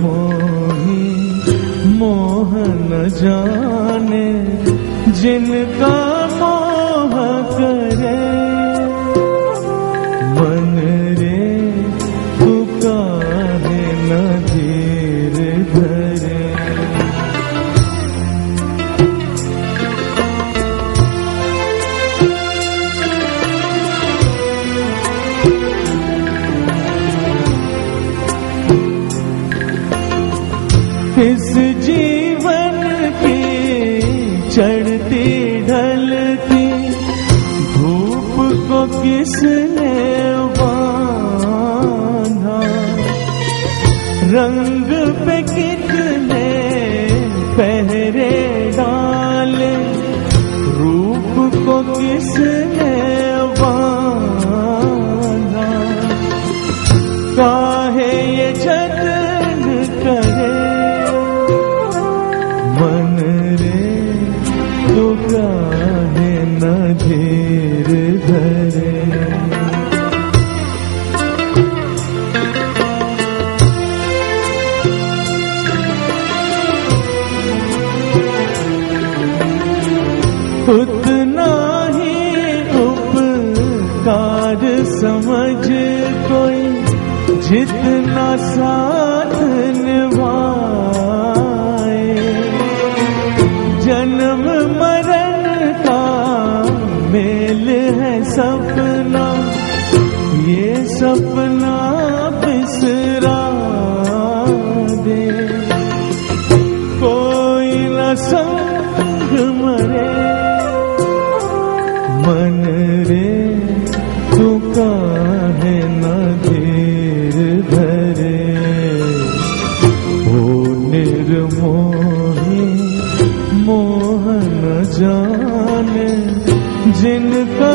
मोही मोहन जाने जिनका मोह करे मन रे तू काहे न धीर धरे। इस जीवन की चढ़ती ढलती धूप को किसने बांधा, रंग पे कितने पहरे डाले रूप को किसने बांधा। काहे ये जतन करे मन रे तू काहे न धीर धरे। उतना ही उपकार समझ कोई जितना साथ निभाए, जन्म मरण का मेल है सपना ये सपना बिसरा दे। कोई न संग मरे मन रे तू काहे न धीर धरे। ओ निर्मोही मोहन जाने जिनका